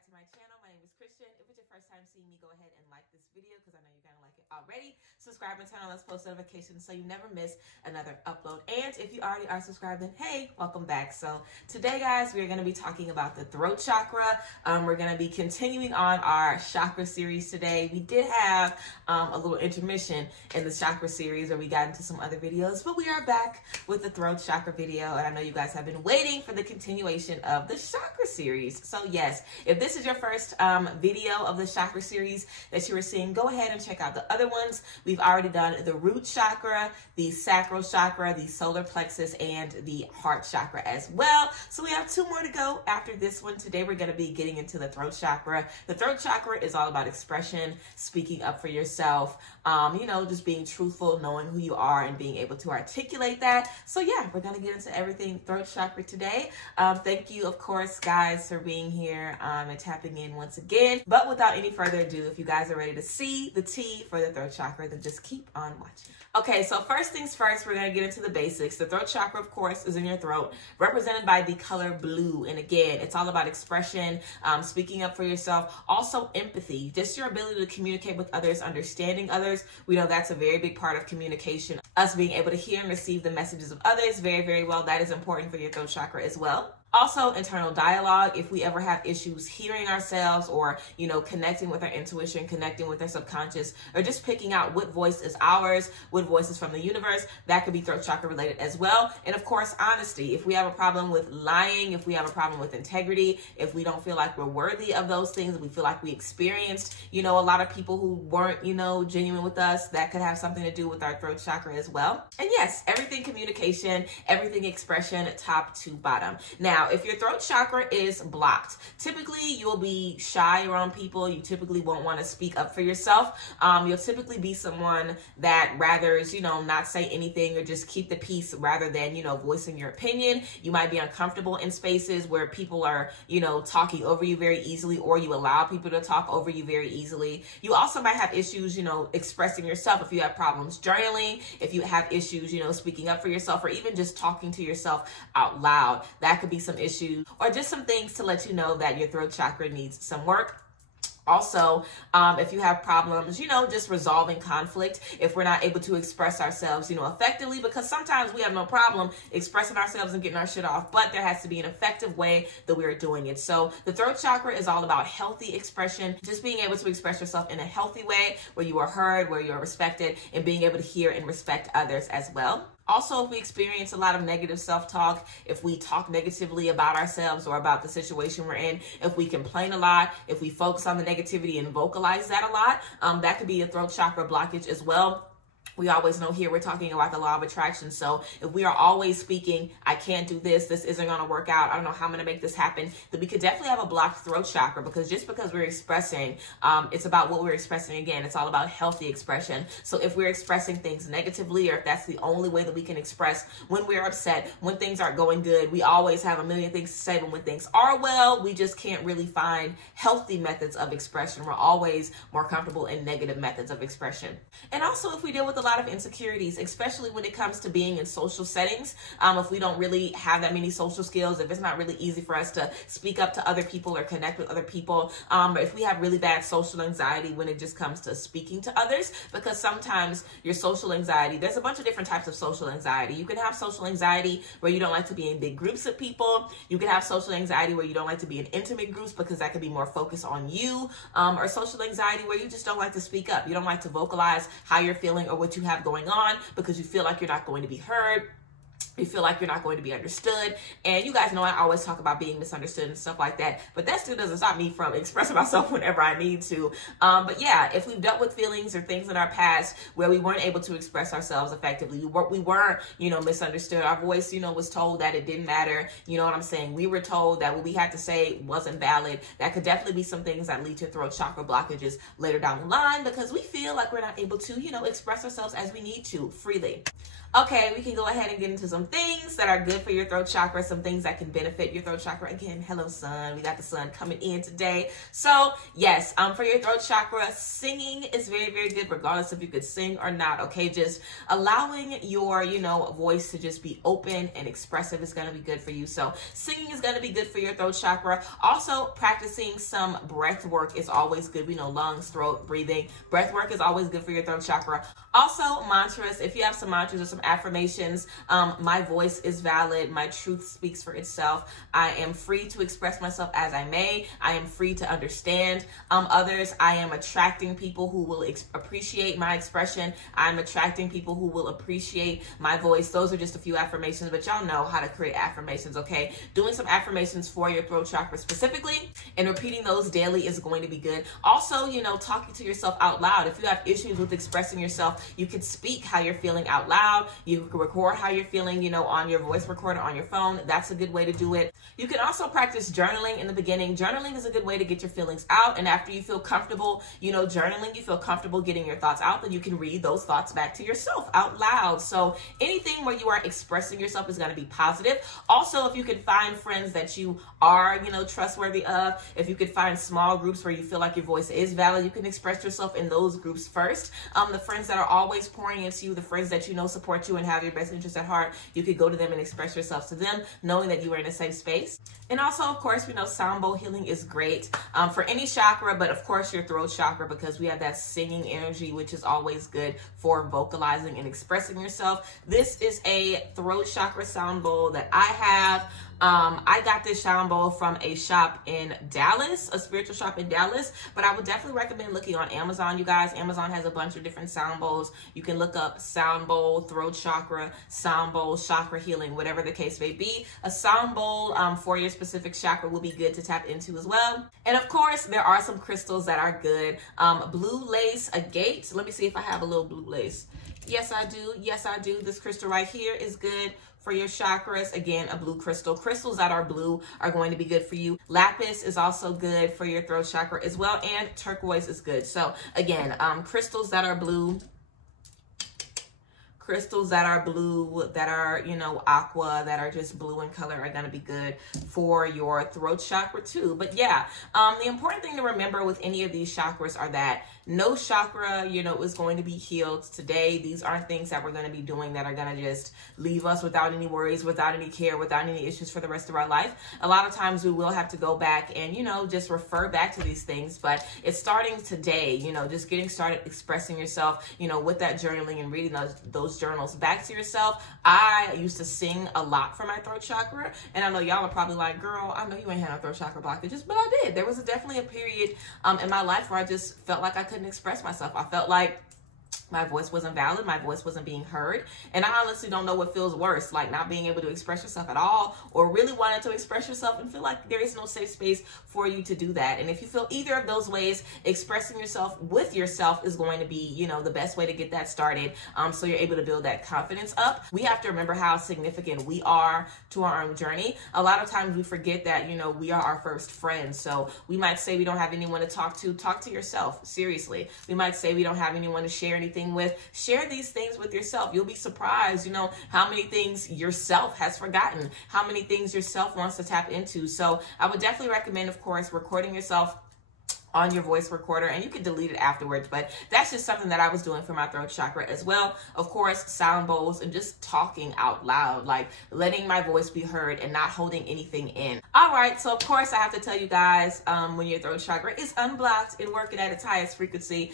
back to my channel. My name is Christian. If it's your first time seeing me, go ahead and like this video because I know you're gonna like it already. Subscribe and turn on those post notifications so you never miss another upload. And if you already are subscribed, then hey, welcome back. So today, guys, we're gonna be talking about the throat chakra. We're gonna be continuing on our chakra series today. We did have a little intermission in the chakra series where we got into some other videos, but we are back with the throat chakra video, and I know you guys have been waiting for the continuation of the chakra series. So yes, if this is your first video of the chakra series that you were seeing, go ahead and check out the other ones. We've already done the root chakra, the sacral chakra, the solar plexus, and the heart chakra as well. So we have two more to go after this one. Today we're going to be getting into the throat chakra. The throat chakra is all about expression, speaking up for yourself, you know, just being truthful, knowing who you are, and being able to articulate that. So yeah, we're going to get into everything throat chakra today. Thank you, of course, guys, for being here and tapping in once again. But without any further ado, if you guys are ready to see the tea for the throat chakra, then just keep on watching. Okay, so first things first, we're going to get into the basics. The throat chakra, of course, is in your throat, represented by the color blue. And again, it's all about expression, speaking up for yourself, also empathy, just your ability to communicate with others, understanding others. We know that's a very big part of communication, us being able to hear and receive the messages of others very, very well. That is important for your throat chakra as well. Also, internal dialogue. If we ever have issues hearing ourselves or, you know, connecting with our intuition, connecting with our subconscious, or just picking out what voice is ours, what voice is from the universe, that could be throat chakra related as well. And of course, honesty. If we have a problem with lying, if we have a problem with integrity, if we don't feel like we're worthy of those things, we feel like we experienced, you know, a lot of people who weren't, you know, genuine with us, that could have something to do with our throat chakra as well. And yes, everything communication, everything expression, top to bottom. Now, if your throat chakra is blocked, typically you'll be shy around people. You typically won't want to speak up for yourself. You'll typically be someone that rather, you know, not say anything or just keep the peace rather than, you know, voicing your opinion. You might be uncomfortable in spaces where people are, you know, talking over you very easily, or you allow people to talk over you very easily. You also might have issues, you know, expressing yourself. If you have problems journaling, if you have issues, you know, speaking up for yourself, or even just talking to yourself out loud, that could be some issues, or just some things to let you know that your throat chakra needs some work. Also, if you have problems, you know, just resolving conflict, if we're not able to express ourselves, you know, effectively, because sometimes we have no problem expressing ourselves and getting our shit off, but there has to be an effective way that we're doing it. So the throat chakra is all about healthy expression, just being able to express yourself in a healthy way where you are heard, where you are respected, and being able to hear and respect others as well. Also, if we experience a lot of negative self-talk, if we talk negatively about ourselves or about the situation we're in, if we complain a lot, if we focus on the negativity and vocalize that a lot, that could be a throat chakra blockage as well. We always know here we're talking about the law of attraction. So if we are always speaking, I can't do this, this isn't going to work out, I don't know how I'm going to make this happen, then we could definitely have a blocked throat chakra, because just because we're expressing, it's about what we're expressing. Again, it's all about healthy expression. So if we're expressing things negatively, or if that's the only way that we can express when we're upset, when things aren't going good, we always have a million things to say, but when things are well, we just can't really find healthy methods of expression. We're always more comfortable in negative methods of expression. And also, if we deal with a lot of insecurities, especially when it comes to being in social settings, if we don't really have that many social skills, if it's not really easy for us to speak up to other people or connect with other people, if we have really bad social anxiety when it just comes to speaking to others, because sometimes your social anxiety, there's a bunch of different types of social anxiety. You can have social anxiety where you don't like to be in big groups of people. You can have social anxiety where you don't like to be in intimate groups, because that could be more focused on you, or social anxiety where you just don't like to speak up. You don't like to vocalize how you're feeling or what you have going on, because you feel like you're not going to be heard. You feel like you're not going to be understood. And you guys know I always talk about being misunderstood and stuff like that, but that still doesn't stop me from expressing myself whenever I need to. But yeah, if we've dealt with feelings or things in our past where we weren't able to express ourselves effectively, we weren't, you know, misunderstood. Our voice, you know, was told that it didn't matter. You know what I'm saying? We were told that what we had to say wasn't valid. That could definitely be some things that lead to throat chakra blockages later down the line, because we feel like we're not able to, you know, express ourselves as we need to freely. Okay, we can go ahead and get into some things that are good for your throat chakra, some things that can benefit your throat chakra. Again, hello sun, we got the sun coming in today. So yes, for your throat chakra, singing is very, very good, regardless if you could sing or not. Okay, just allowing your, voice to just be open and expressive is going to be good for you. So singing is going to be good for your throat chakra. Also, practicing some breath work is always good. We know lungs, throat, breathing. Breath work is always good for your throat chakra. Also, mantras. If you have some mantras or some affirmations, my voice is valid. My truth speaks for itself. I am free to express myself as I may. I am free to understand others. I am attracting people who will appreciate my expression. I'm attracting people who will appreciate my voice. Those are just a few affirmations, but y'all know how to create affirmations, okay? Doing some affirmations for your throat chakra specifically and repeating those daily is going to be good. Also, talking to yourself out loud. If you have issues with expressing yourself, you can speak how you're feeling out loud. You can record how you're feeling, on your voice recorder on your phone. That's a good way to do it. You can also practice journaling in the beginning. Journaling is a good way to get your feelings out. And after you feel comfortable, journaling, you feel comfortable getting your thoughts out, then you can read those thoughts back to yourself out loud. So anything where you are expressing yourself is going to be positive. Also, if you can find friends that you are, trustworthy of, if you could find small groups where you feel like your voice is valid, you can express yourself in those groups first. The friends that are always pouring into you, the friends that support you and have your best interest at heart, you could go to them and express yourself to them, knowing that you are in a safe space. And also, of course, we know sound bowl healing is great for any chakra, but of course your throat chakra, because we have that singing energy, which is always good for vocalizing and expressing yourself. This is a throat chakra sound bowl that I have. I got this sound bowl from a shop in Dallas, a spiritual shop in Dallas, but I would definitely recommend looking on Amazon, you guys. Amazon has a bunch of different sound bowls. You can look up sound bowl, throat chakra, sound bowl, chakra healing, whatever the case may be. A sound bowl for your specific chakra will be good to tap into as well. And of course, there are some crystals that are good. Blue lace agate. Let me see if I have a little blue lace. Yes, I do. Yes, I do. This crystal right here is good for your chakras. Again, a blue crystal. Crystals that are blue are going to be good for you. Lapis is also good for your throat chakra as well, and turquoise is good. So again, crystals that are blue, crystals that are blue, that are, aqua, that are just blue in color are going to be good for your throat chakra too. But yeah, the important thing to remember with any of these chakras are that no chakra, is going to be healed today. These aren't things that we're going to be doing that are going to just leave us without any worries, without any care, without any issues for the rest of our life. A lot of times we will have to go back and, just refer back to these things, but it's starting today, just getting started expressing yourself, with that journaling and reading those journals back to yourself. I used to sing a lot for my throat chakra, and I know y'all are probably like, girl, I know you ain't had no throat chakra blockages, but I did. There was definitely a period in my life where I just felt like I couldn't express myself. I felt like my voice wasn't valid. My voice wasn't being heard. And I honestly don't know what feels worse, like not being able to express yourself at all, or really wanting to express yourself and feel like there is no safe space for you to do that. And if you feel either of those ways, expressing yourself with yourself is going to be, the best way to get that started. So you're able to build that confidence up. We have to remember how significant we are to our own journey. A lot of times we forget that, we are our first friends. So we might say we don't have anyone to talk to yourself. Seriously. We might say we don't have anyone to share anything with. Share these things with yourself. You'll be surprised, how many things yourself has forgotten, how many things yourself wants to tap into. So I would definitely recommend, of course, recording yourself on your voice recorder, and you can delete it afterwards, but that's just something that I was doing for my throat chakra as well. Of course, sound bowls and just talking out loud, like letting my voice be heard and not holding anything in. All right, so of course I have to tell you guys, when your throat chakra is unblocked and working at its highest frequency,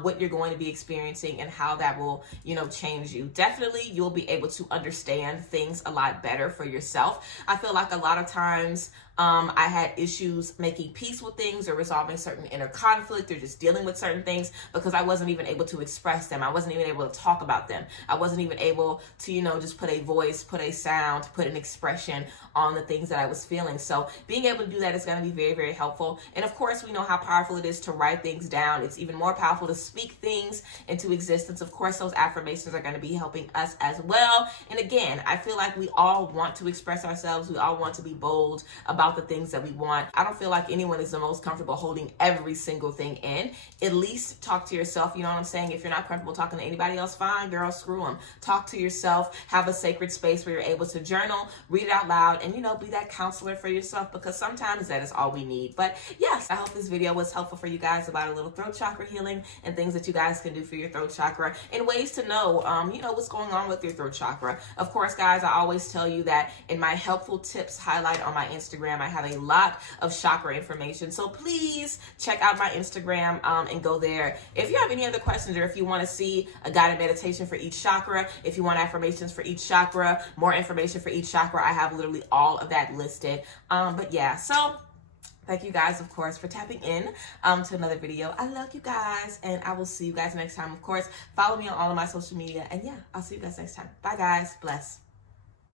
what you're going to be experiencing and how that will, change you. Definitely, you'll be able to understand things a lot better for yourself. I feel like a lot of times, I had issues making peace with things or resolving certain inner conflict or just dealing with certain things because I wasn't even able to express them. I wasn't even able to talk about them. I wasn't even able to, just put a voice, put a sound, put an expression on the things that I was feeling. So being able to do that is going to be very, very helpful. And of course, we know how powerful it is to write things down. It's even more powerful to speak things into existence. Of course, those affirmations are going to be helping us as well. And again, I feel like we all want to express ourselves. We all want to be bold about out the things that we want. I don't feel like anyone is the most comfortable holding every single thing in. At least talk to yourself, you know what I'm saying? If you're not comfortable talking to anybody else, fine, girl, screw them. Talk to yourself, have a sacred space where you're able to journal, read it out loud, and, you know, be that counselor for yourself, because sometimes that is all we need. But yes, I hope this video was helpful for you guys about a little throat chakra healing and things that you guys can do for your throat chakra and ways to know, you know, what's going on with your throat chakra. Of course, guys, I always tell you that in my helpful tips highlight on my Instagram, I have a lot of chakra information. So please check out my Instagram and go there. If you have any other questions, or if you want to see a guided meditation for each chakra, if you want affirmations for each chakra, more information for each chakra, I have literally all of that listed. But yeah, so thank you guys, of course, for tapping in to another video. I love you guys, and I will see you guys next time. Of course, follow me on all of my social media, and yeah, I'll see you guys next time. Bye, guys. Bless.